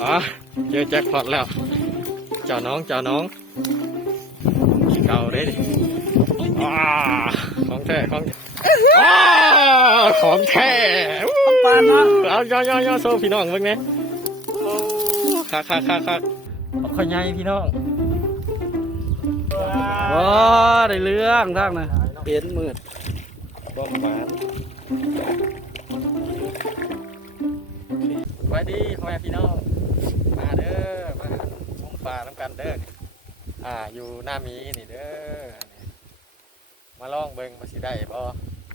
อ๋อเจอแจ็คพอตแล้วเจ้าน้องเจ้าน้องเก่าได้ดิอ่าของแท้ของอ่าของแท้อู้ปานนะเอาย่อย่อย่อโซ่พี่น้องเบิ่งเนี่ยคักคักคักคักเอาข้อยใหญ่พี่น้องว้าได้เรื่องทางนะเปลี่ยนมืดบ้องหวาน ไว้ดีพ่อแม่พี่น้องมาเด้อมาชมป่าน้ำกันเด้ออ่าอยู่หน้ามีนี่เด้อมาลองเบิ่งมาสิได้บ่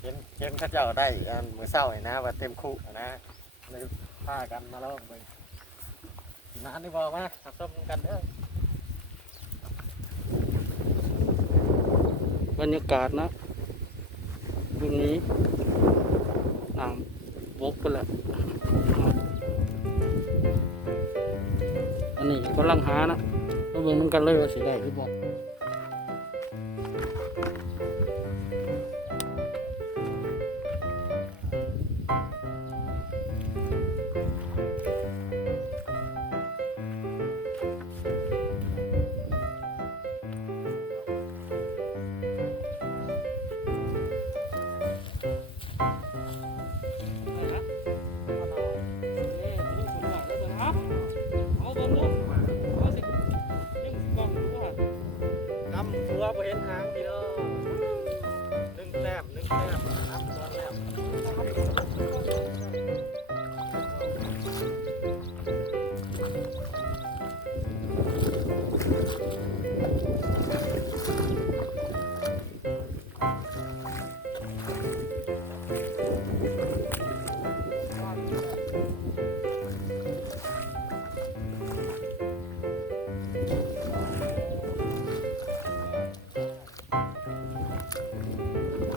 เห็นเห็นข้าเจ้าได้อันมื้อเช้านี่นะว่าเต็มคุอะนะเลยพากันมาลองเบิ่งสิมานนี้บ่มาขับส้มกันเด้อบรรยากาศนะตรงนี้น้ำบกไปแล้ว อันนี้กำลังหานะมาเบิ่งนำกันเลยว่าสีได้หรือบ่ เอ็นหางพี่น้องหนึ่งแต้มหนึ่งแต้ม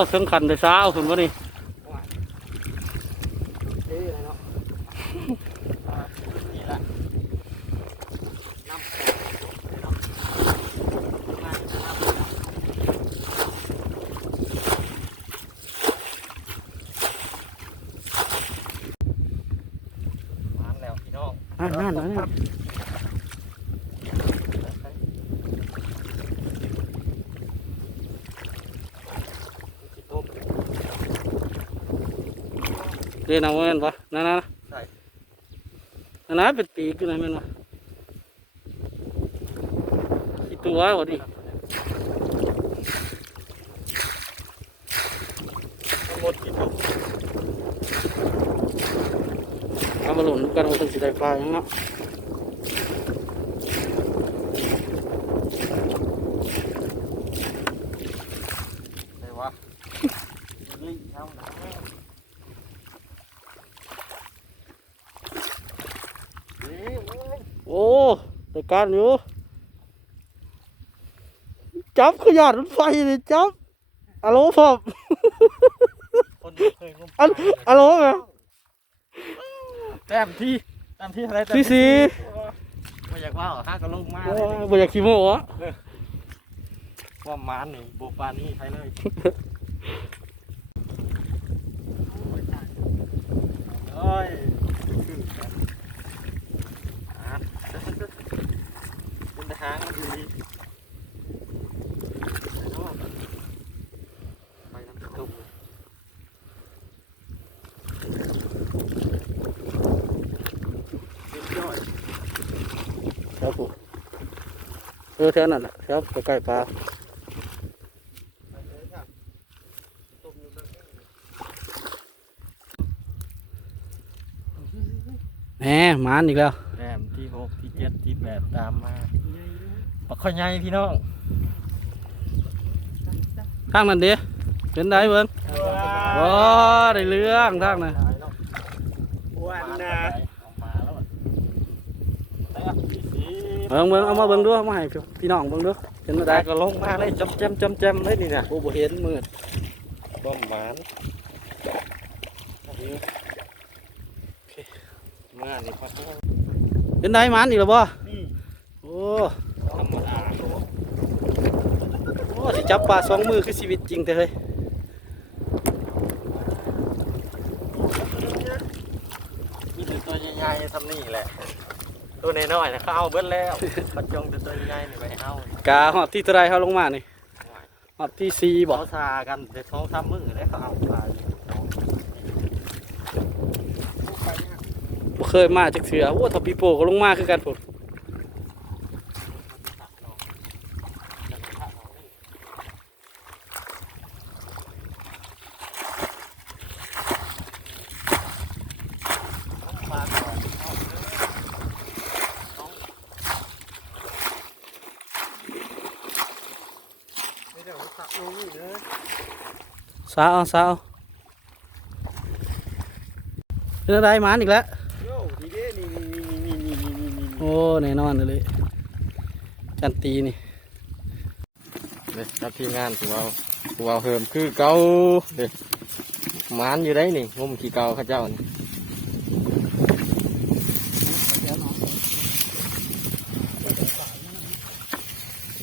โอ้เครื่องขันแต่เช้าคุณวะนี่ เอ้ยอะไรเนาะอ่านี่ละน้ำแข็งเนาะมาน้ำมาแล้วพี่น้อง อ่านั่นนั่น เรียนเอาไว้แม่นปะนั่นนะใช่นั่นนะเป็นปีกอยู่นะแม่นปะกี่ตัววะดิหมดกี่ตัวเอามาหลุนกันว่าเป็นสีได้ปลายังเนาะ ไหนวะลิงเท่านั้นนี่เว้ย โอ้ แต่การอยู่ จับขยาดรถไฟเลยจับอะโหลพ่อมคนไม่เคยงมอันอะโหลไงแต้มที่แต้มที่อะไรแต้มที่สี่ไม่อยากว่าหรอกห้าก็ลงมาโอ้เลยยบ่อยากขี้โม้อะว่าหมานนี่โบปานนี่ใครเลยโอ้ยคือกันอะเป็นทหารมันดีไปน้ำตุ่มเป็นย่อย ครับผมเออแถวนั้นแหละครับใกล้ๆปลาแหมหมานอีกแล้วแต้มที่หกที่เจ็ดที่แปดตามมาปักข้อยใหญ่พี่น้องทางนั้นเด้เป็นได้เบิ่งโอ้ได้เรื่องทางนั้นวันนะออกมาแล้วแต้มที่สี่ เบิ่งเบิ่งเอามาเบิ่งดูเอามาให้พี่น้องเบิ่งดูเห็นบ่ได้ได้ก็ลงมาเลยจำจำจำจำเลยนี่นะโอ้บ่เห็นมืดบ้อมหมานเมื่อนี่พักเป็นได้หมานอีกแล้วบ่นี่โอ้ธรรมดาโอ้สิจับปลาสองมือคือชีวิตจริงแต่เฮ้ยมีแต่ตัวใหญ่ๆทำนี่แหละ ตัวน้อยๆนะเขาเอาเบิ้แล้วปัจจงแต่ตัวใหญ่ๆนี่ไปเอากาฮอดที่เท่าไรเฮาลงมานี่ฮอดที่สี่บ่เขาทากันเด็กท้องทำมือได้เขาเอาปลาอยู่บ่เคยมาจักเทื่อโอ้ถ้าปีโป้ก็ลงมาคือกันพุ่นไม่ได้สักลงนี่เลย สาวเอาสาวเป็นได้มานอีกแล้วโย่ดีเด้นี่อ้แน่นอนเลยจันตีนี่เด็กกับทีมงานตัวเอาตัวเอาเพิ่มคือเก่าเด็กหมานอยู่ได้นี่งมขี้เก่าข้าเจ้านี่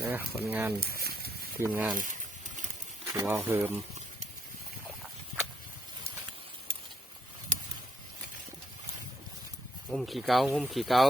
นะผลงานทีมงานถือว่าเพิ่ม งุ้มขี้เกางุ้มขี้เกา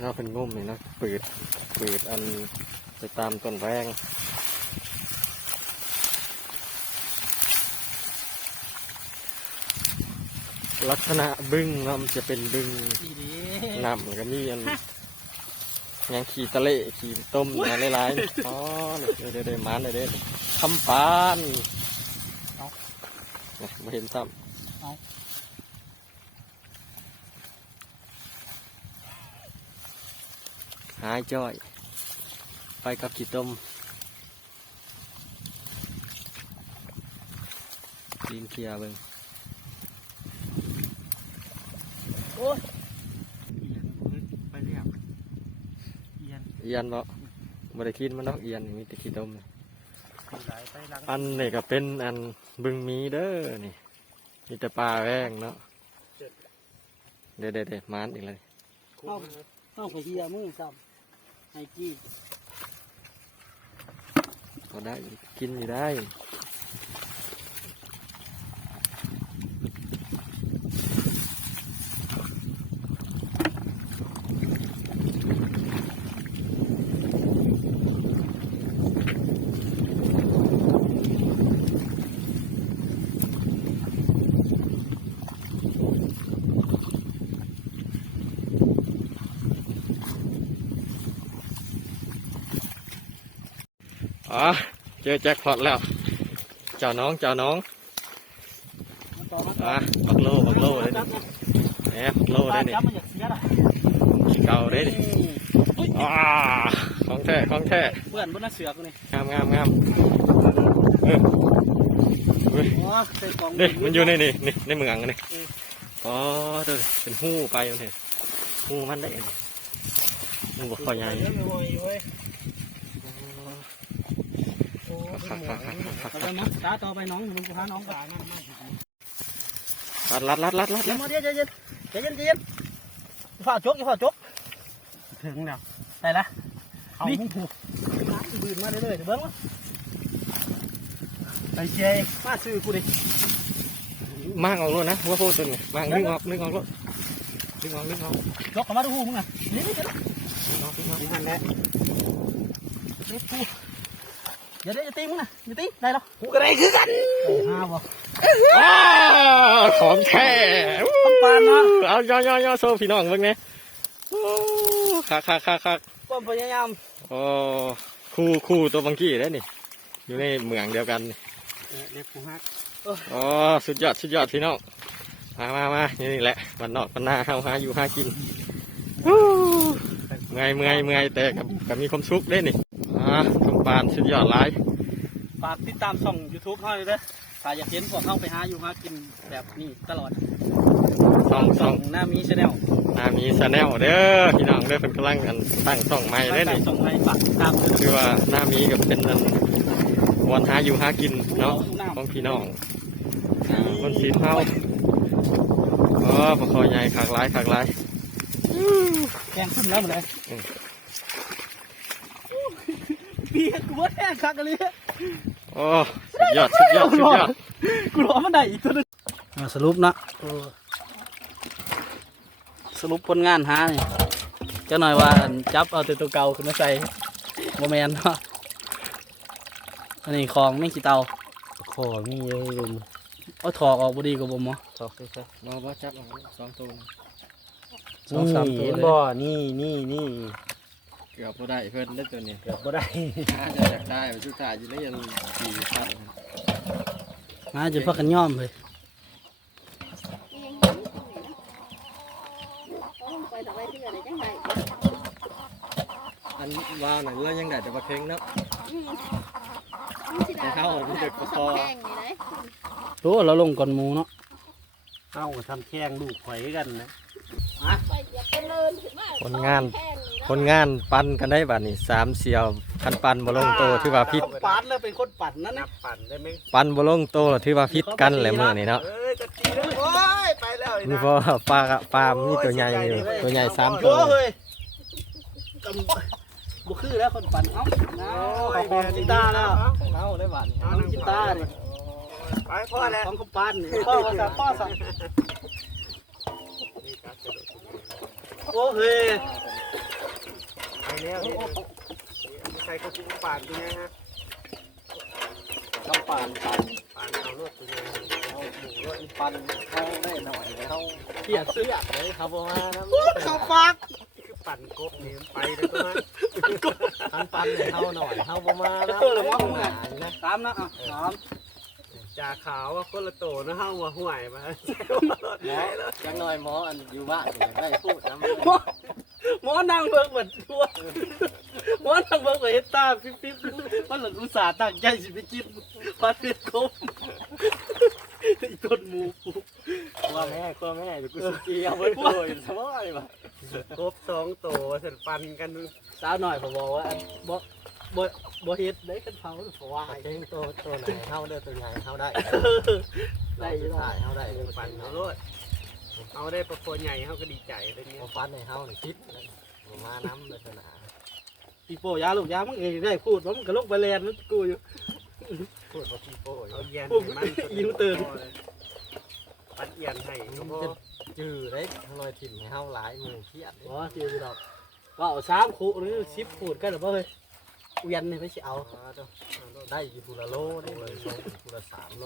เราเป็นงุ้มนี่นะเปิดเปิดอันไปตามต้นแรง ลักษณะบึ้งเรามันจะเป็นบึ้งดีดีน้ำมันก็มีอันหยังขี่ตะเละขี่ต้มนะหลายๆอ๋อเดี๋ยวเดี๋ยวเดี๋ยวมันเดี๋ยวเดี๋ยวคำปานเนี่ยไม่เห็นซ้ำหายจ้อย ไปกับขี่ต้มดินเคลียร์เบิ่ง ไปเรียบเอียนเอียนบ่บ่ได้คิดมันดอกเอียนนี่มีแต่ขี้ต้มนี่ไหลไปหลังอันนี่ก็เป็นอันบึงมีเด้อนี่มีแต่ปลาแว้งเนาะเดี๋ยวเดี๋ยวเดี๋ยวมานอีกเลยต้องต้องไปเฮียมือซ้ำไอ้จี้พอได้อยู่กินอยู่ได้ อ๋อเจอแจ็คพอตแล้วเจ้าน้องเจ้าน้องมาต่อมาต่ออะบักโลบักโลเลยนี่แหมบักโลเลยนี่จับมันอยากเสียละเก่าเลยนี่อ่าของแท้ของแท้เพื่อนบนหน้าเสือกนี่งามงามงามเออเว้ยอ๋อใส่กล่องนี่มันอยู่ในนี่นี่ในเมืองนี่อ๋อเด้อเป็นหู้ไปมันเถอะหู้มันได้นี่หู้บักคอใหญ่ เยอะเลยเว้ยเว้ยครับครับครับครับเอาไปมั้งตาต่อไปน้องมึงกูหาน้องตายมันมันรัดรัดรัดรัดรัดเดี๋ยรัวดมาเดี๋ยวเย็นเย็นเย็นเย็นฝ่าจกฝ่าจกถึงแล้วได้ละเขาหูผูน้ำบืนมาเรื่อยๆเดี๋ยวเบิ้งวะไปเจมาซื้อกูดิมากออกเลยนะว่าโคตรตึงมากนึกออกนึกออกแล้วนึกออกนึกออกจกเข้ามาดูหูมึงอะนี่นี่เดี๋ยวนึกออกนึกออกนี่หันแหละเดี๋ยวกู เดี๋ยวเดี๋ยวจะตีมึงนะจะตีได้แล้วกูก็ได้คือกันห้าบ่อ้าวของแท้ต้องปานเนาะเอาย่อย่อย่อโซ่พี่น้องเบิ่งเนี่ยคักคักคักคักความพยายามโอ้คู่คู่ตัวบังกี้ได้นี่อยู่ในเมืองเดียวกันนี่เล็บกูฮักอ๋อสุดยอดสุดยอดพี่น้องมามามานี่แหละวันนอกวันหน้าเฮาหาอยู่หากินฮู้เมื่อยเมื่อยเมื่อยแต่กับกับมีความสุขได้นี่อ่าคำ ปานสุดยอดหลายฝากติดตามช่อง YouTube เขาเลยเด้อถ้าอยากเห็นพวกเขาไปหาอยู่หากินแบบนี้ตลอดส่องส่องหน้ามีชาแนลนามีชาแนลเด้อพี่น้องเด้อเป็นกำลังกันตั้งส่องใหม่เด้อนี่ส่งให้ฝากติดตามด้วยคือว่าหน้ามีกับเป็นนันวันหาอยู่หากินเนาะของพี่น้องอ่าคนสีเทาอ๋อปลาคอใหญ่ขากหลายขากหลายแข่งขึ้นแล้วหมดเลย อืมเบียร์กูว่าแข่งคักกันเลยโอ้สุดยอดสุดยอดสุดยอดกูรอมันได้อีกตัวนึงสรุปนะสรุปผลงานหานี่เจ้าหน่อยว่าจับเอาแต่ตัวเก่าขึ้นมาใส่โมแมนเนาะอันนี้ของไม่ขี้เตาขอมีเยอะลุมเอาถอกออกบดีกว่าบ่หมอชอบใช่ไหมมาบ่จับเอาสองตัวสองสามตัวเห็นเลยบ่นี่นี่นี่ เกือบบ่ได้เพิ่นได้ตัวนี้เกือบบ่ได้น่าจะอยากได้ชุดตายอยู่ได้ยังสี่พันมาจะพักกันย่อมเลยไปต่อไปเรื่อยเลยจังไงอันว่าหนังเรายังได้แต่ปลาเค็งเนาะแต่เท่ามันเด็กกว่าคอแห้งนี่เลยรู้เราลงก่อนหมูเนาะเอ้าทำแข้งลูกข่อยกันนะไปอย่าไปเลินขึ้นมาคนงานแห้งนี่ คนงานปั่นกันได้บัดนี้สามเสียวคันปั่นบ่ลงโตถือว่าพิษปัดแล้วเป็นคนปัดนั่นนันะบปั่นได้ไหมปั่นบ่ลงโตแล้วถือว่าพิษกันแหละมื้อนี้เนาะเอ้ยจะตีแล้วโอ้ยไปแล้วนี่มีนะพอปลาปลามีตัวใหญ่อยู่ตัวใหญ่สามโยตัวเฮ้ยกำบุคือแล้วคนปั่นเอ้าเอาของจินตาแล้วเอาได้บัดเอาน้ำจินตาเนี่ยไปพ่อแล้วของเขาปั่นนี่พ่อภาษาพ่อสั่งโอ้เฮ้ยไปแล้ว นี่ใครก็คุ้มปั่นตัวนี้ฮะกำปั่นปั่นปั่นเอารถตัวนี้เอาหมูรถปั่นเข้าได้หน่อยเข้าเปียกเสื้อเลยครับบ่มนะเขาปักปั่นกบเนี่มันไปเลยตัวนั้นคันปั่นเข้าหน่อยเข้าบ่มานะเออหรือว่ามึงอะนะตามนะอะตามจ่าขาวว่าคนละโตนะห้าหัวห่วยมาหมอจังหน่อยหมออันอยู่บ้านได้พูดนะ หมอหมอนั่งเบิ่งเหมือนทั่วหมอนั่งเบิ่งเหมือนเฮ็ดตาปิ๊บปิ๊บมันหลังอุตส่าห์ตั้งใจสิไปกินปลาเผ็ดคมอีต้นหมูปูว่าแม่ก็แม่เดี๋ยวกูสิกี้เอาไว้ตัวอยู่สบายบ่กบสองโตเสร็จปั่นกันสาวหน่อยผมบอกว่าบ่บ่บ่เฮ็ดได้กันเผาเพราะว่าเก่งตัวตัวไหนเข้าได้ตัวใหญ่เข้าได้ได้อยู่ได้เข้าได้ปั่นเอารถ เอาได้ประโคนใหญ่เขาก็ดีใจเลยเนี่ยพอฟันในเข้านี่คิดมาน้ำลักษณะพี่โป้ยาลูกยามึงเองได้พูดว่ามึงก็ลงไปแลนมันกูอยู่ พูดว่าพี่โป้ยเอาเยียนให้มันยิวตื่นปัดเอียนให้ก็บ่จื้อได้ลอยถิ่นให้เข้าหลายมือเครียดบ่สิอยู่ดอกว่าเอาสามคู่หรือ10คู่กันหรือบ่เฮ้ยเวียนนี่ไปสิเอา ได้อยู่พูละโลได้เลยลงพูละสามโล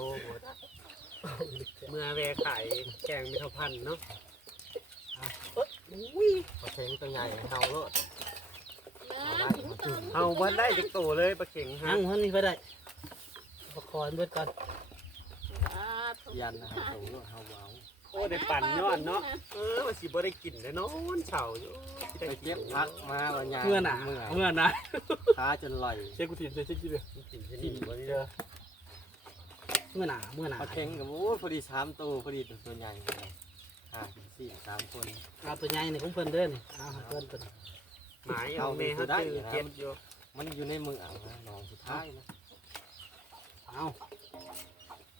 เมื่อแวขายแกงมิตรพันธุ์เนาะอุ้ยพอเทงตัวใหญ่เข้าโลดนะถึงโตเอาบ่ได้จักโตเลยปลาเข็งฮะนั่งท่านนี้ไปได้ประคอนเบิดก่อนอ่าถูกยันนะครับโอ้เฮาเมาโอ้ได้ปั่นยอดเนาะเออว่าสิบ่ได้กินเลยเนาะมันเฉาอยู่สิไปได้เก็บพักมาวันยาเมื่อหน่ะเมื่อเมื่อนะขาจนลอยเช็คกูถิ่นเช็คกินเลยกินที่นี่บ่นี่เด้อ เมื่อหนาเมื่อหนาปลาเค็งกับโอ้พอดีสามตัวพอดีตัวตัวใหญ่เลยห้าถึงสี่สามคนเอาตัวใหญ่นี่ของเพิ่นเด้อนี่เอาให้เพิ่นเพิ่นหมายเอาแม่เฮาตื้อเก็บอยู่มันอยู่ในมือเอานะน้องสุดท้ายนะเอา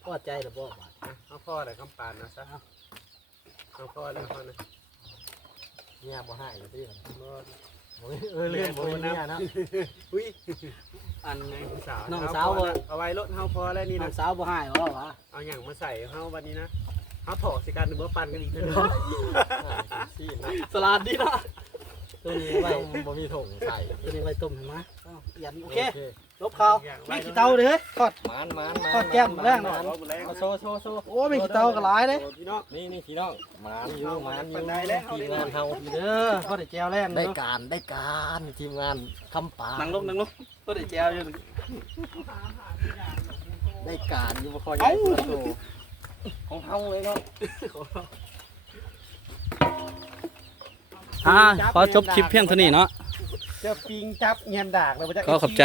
พอใจหรือบ่บาดอะเอาพ่อได้คำปานนะซะเอาพ่อแล้วพ่อนะเนี่ยบ่ให้เลยที่มันบ่โอ้ยเออเรื่องบ่มีเนี่ยนะอุ้ย อันน้องสาวน้องเอสาวพอบ่แล้วเอาไว้รถเฮาพอแล้วนี่น้อนะงสาวบ่ให้บ่วะเอาหยังมาใส่เฮาวันนี้นะเฮาถอดสิกันหรือว่าปั่นกันอีกเท่านึงห้าถึงสี่นะสลัดดีเนาะตัวนี้ไว้ต้องบ่มีถุงใส่ตัวนี้ไว้ต้มเห็นไหม เอายันโอเคลบเขาไม่ขี้เตาเด้อทอดมานมานทอดแก้มแรงหน่อยเอาไปแล้วเอาโชว์โชว์โชว์โอ้ไม่ขี้เตาก็หลายเด้โอ้พี่น้องนี่นี่พี่น้องมานอยู่มานอยู่ปันไดแล้วทีมงานเฮาเด้อพอได้แจวแรงได้เด้อการได้การทีมงานคำป่านั่งลงนั่งลงพอได้แจวอยู่ได้การอยู่บ่คอยใหญ่ประตูของเฮาเลยเนาะอ่าขอจบคลิปเพียงเท่านี้เนาะ จะปิงจับเงียนดากเลยบ่จักขอขอบใจ